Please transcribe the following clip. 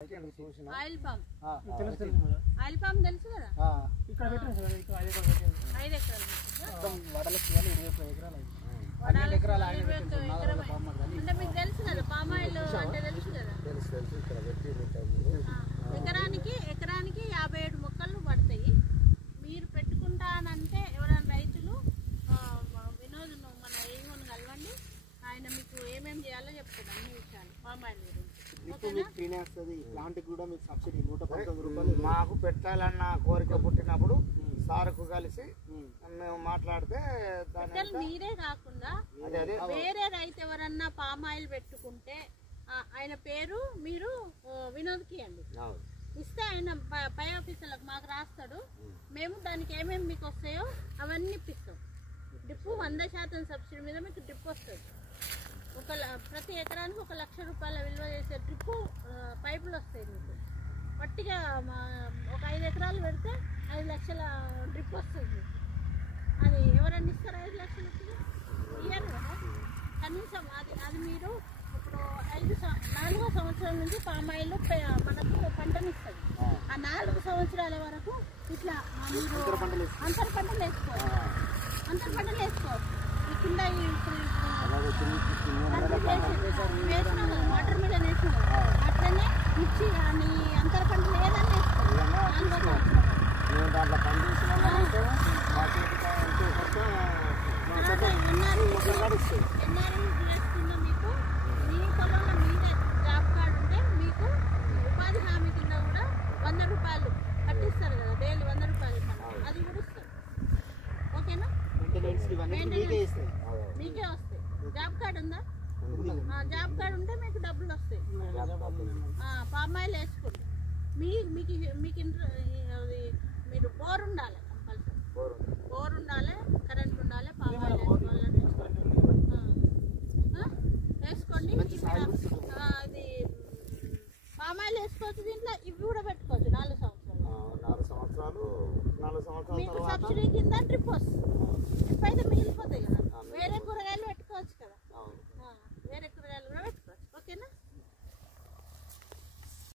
oil palm తెలుసు కదా ఇక్కడ పెట్టాను సార్ ఇక్కడ 5 ఎకరాలు మొత్తం వడలకి 20 ఎకరాలు అంటే మీకు తెలుసు కదా పామ్ ఆయిల్ అంటే తెలుసు కదా ఇక్కడ పెట్టి ఎకరానికి 57 మొక్కలు పడతాయి మీరు పెట్టుకుంటానంటే ఎవరైనా రైతులు వినోద్ మన ఏమోని కలవండి ఆయన మీకు ఏమేమి చేయాలో చెప్తాడు అన్ని విషయాలు పామ్ ఆయిల్ మాకు పెట్టాలన్న కోరిక పుట్టినప్పుడు సార్కు కలిసి మేము మాట్లాడితే మీరే కాకుండా వేరే రైతు ఎవరన్నా పామ్ ఆయిల్ పెట్టుకుంటే ఆయన పేరు మీరు వినోద్కి ఇవ్వండి ఇస్తే ఆయన పై ఆఫీసర్లకు మాకు రాస్తాడు మేము దానికి ఏమేమి మీకు వస్తాయో అవన్నీ ఇప్పిస్తాం డ్రిప్ 100% సబ్సిడీ మీద మీకు డ్రిప్ వస్తుంది ప్రతి ఎకరానికి 1 లక్ష రూపాయల విలువ చేసే డ్రిప్ పైపులు వస్తాయి మీకు పట్టిగా ఒక 5 ఎకరాలు పెడితే 5 లక్షల డ్రిప్ వస్తుంది అది ఎవరన్నా ఇస్తారు 5 లక్షలకి ఇయ్యారు కదా కనీసం అది మీరు ఇప్పుడు 4వ సంవత్సరం నుంచి పామ్ ఆయిల్ మనకు పంటనిస్తుంది ఆ 4 సంవత్సరాల వరకు ఇట్లా అంతర పంటలు వేసుకోవచ్చు కింద వాటర్ మిలన్ వేసినాం అట్లనే మిర్చి కానీ అంతర పంటలు ఏదన్నా వేసుకున్న మీకు మీ పొలంలో మీదే జాబ్ కార్డు ఉంటే మీకు ఉపాధి హామీ కింద కూడా 100 రూపాయలు కట్టిస్తారు కదా డైలీ 100 రూపాయలు అది కూడా ఇస్తారు ఓకేనా మీకే వస్తాయి జాబ్ కార్డు ఉందా జాబ్ కార్డు ఉంటే మీకు డబ్బులు వస్తాయి పామ్ ఆయిల్ వేసుకోండి మీకు మీరు బోర్ ఉండాలి కంపల్సరీ బోర్ ఉండాలి కరెంట్ ఉండాలి పామ్ ఆయిల్ వేసుకోండి అది పామ్ ఆయిల్ వేసుకోవచ్చు దీంట్లో ఇవి కూడా పెట్టుకోవచ్చు 4 సంవత్సరాలు మీకు సబ్సిడీ కింద డ్రిప్ వస్తుంది డ్రిప్ అయితే